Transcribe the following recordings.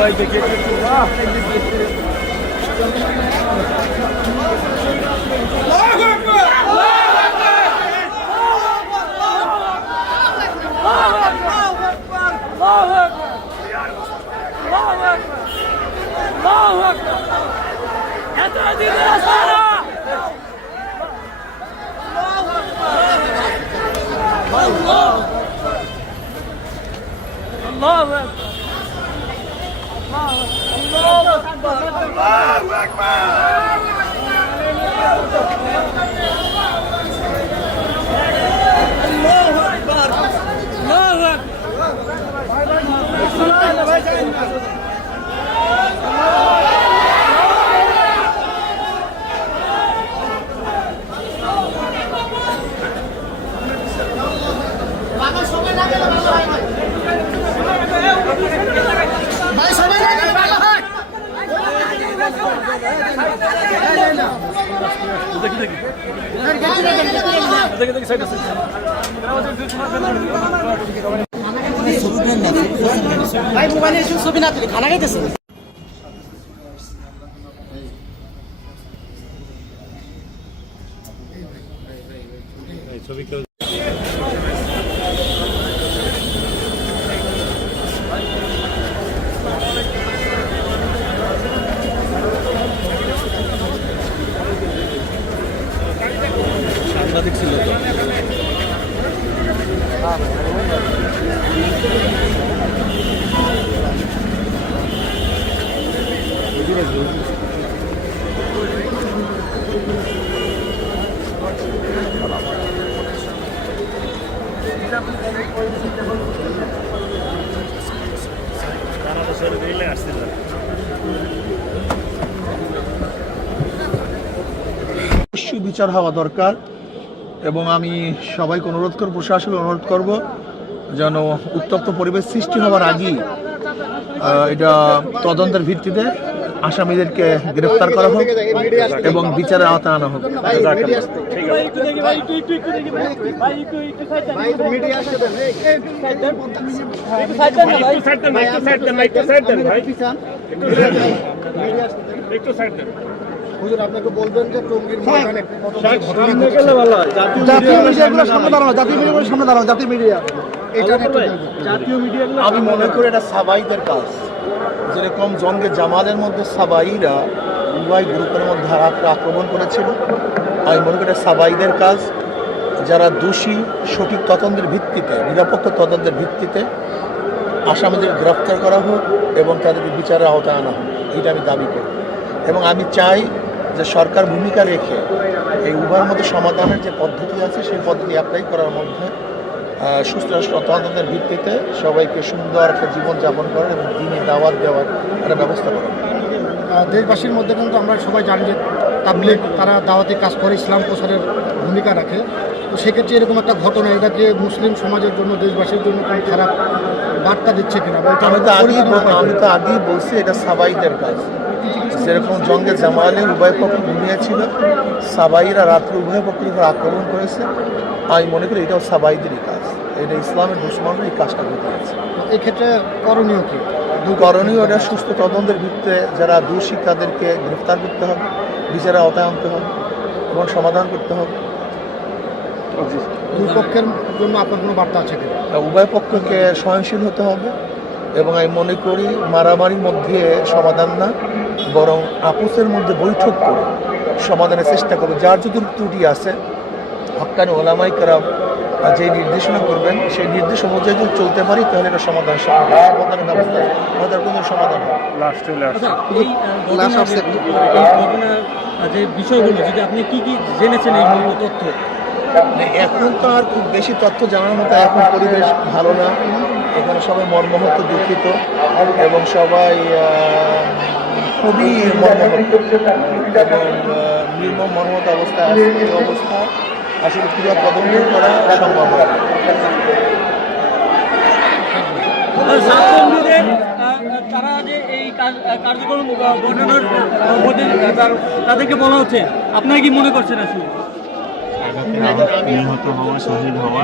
भाई देखिए ভাই মোবাইলে ছবি না তুলি খানা খাইতেছে ছবি সাংবাদিক ছিল তো অবশ্যই বিচার হওয়া দরকার এবং আমি সবাইকে অনুরোধ করব, প্রশাসনকে অনুরোধ করব যেন উত্তপ্ত পরিবেশ সৃষ্টি হওয়ার আগেই এটা তদন্তের ভিত্তিতে আসামিদেরকে গ্রেফতার করা হোক এবং বিচারের আওতায় আনা হোক। হুজুর আপনাকে বলবেন যে টঙ্গীর ময়দানে জাতীয় মিডিয়াগুলো সামনে দাঁড়ানো, জাতীয় মিডিয়াগুলো সামনে দাঁড়ানো, জাতীয় মিডিয়া আমি মনে করি এটা সাবাইদের কাজ। যেরকম জঙ্গে জামালের মধ্যে সাবাইরা উভয় গ্রুপের মধ্যে আক্রমণ করেছিল, আমি মনে করি এটা সাবাইদের কাজ। যারা দোষী সঠিক তদন্তের ভিত্তিতে, নিরপেক্ষ তদন্তের ভিত্তিতে আসামিদের গ্রেফতার করা হোক এবং তাদেরকে বিচারের আওতায় আনা হোক, এটা আমি দাবি করি। এবং আমি চাই যে সরকার ভূমিকা রেখে এই উভয়ের মধ্যে সমাধানের যে পদ্ধতি আছে সেই পদ্ধতি অ্যাপ্লাই করার মধ্যে সুস্থ তদন্তের ভিত্তিতে সবাইকে সুন্দর একটা জীবনযাপন করার এবং দিনে দাওয়াত দেওয়ার একটা ব্যবস্থা করা। দেশবাসীর মধ্যে কিন্তু আমরা সবাই জানি যে তাবলীগ তারা দাওয়াতি কাজ করে, ইসলাম প্রচারের ভূমিকা রাখে। তো সেক্ষেত্রে এরকম একটা ঘটনা এটাকে মুসলিম সমাজের জন্য, দেশবাসীর জন্য কোনো খারাপ বার্তা দিচ্ছে কিনা? আমি তো আগেই বলছি এটা সাবাইদের কাজ। যেরকম জঙ্গে জামালে উভয় পক্ষ ঘুমিয়েছিল, সাবাইরা রাত্রে উভয় পক্ষের উপর আক্রমণ করেছে, আমি মনে করি এটাও সাবাইদেরই কাজ। এটা ইসলামের দুশ্মনরা এই কাজটা করতে হয়েছে। এক্ষেত্রে করণীয় কি? করণীয় এটা সুস্থ তদন্তের ভিত্তিতে যারা দোষী তাদেরকে গ্রেফতার করতে হবে, বিচারের আওতায় আনতে হবে এবং সমাধান করতে হবে। দুই পক্ষের জন্য আপনার কোনো বার্তা আছে কিনা? উভয় পক্ষকে সহনশীল হতে হবে এবং আমি মনে করি মারামারির মধ্যে সমাধান না, বরং আপোসের মধ্যে বৈঠক করে সমাধানের চেষ্টা করবে। যার যদি ত্রুটি আছে হক্কানি ওলামায়ে কেরাম যে নির্দেশনা করবেন সেই নির্দেশ অনুযায়ী যদি চলতে পারি তাহলে এটা সমাধানের ব্যবস্থা, আমাদের কোনো সমাধান হবে। যে বিষয়গুলো যদি আপনি কি কি জেনেছেন এই তথ্য? এখন তো আর খুব বেশি তথ্য জানার মতো এখন পরিবেশ ভালো না, এখানে সবাই মর্মাহত, দুঃখিত এবং সবাই খুবই মর্মাহত এবং নির্মম মর্মাহত অবস্থা আছে। এই অবস্থা আসলে পুরো তদন্ত করা সম্ভব হয়। তারা যে এই কার্যক্রম ঘটানোর মধ্যে তাদেরকে বলা হচ্ছে, আপনারা কি মনে করছেন আসলে? নিহত হওয়া, শহীদ হওয়া,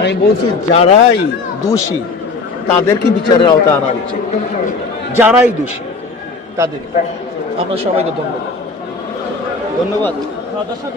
আমি বলছি যারাই দোষী তাদেরকে বিচারের আওতায় আনা উচিত, যারাই দোষী তাদের। আপনার সবাইকে ধন্যবাদ। দর্শক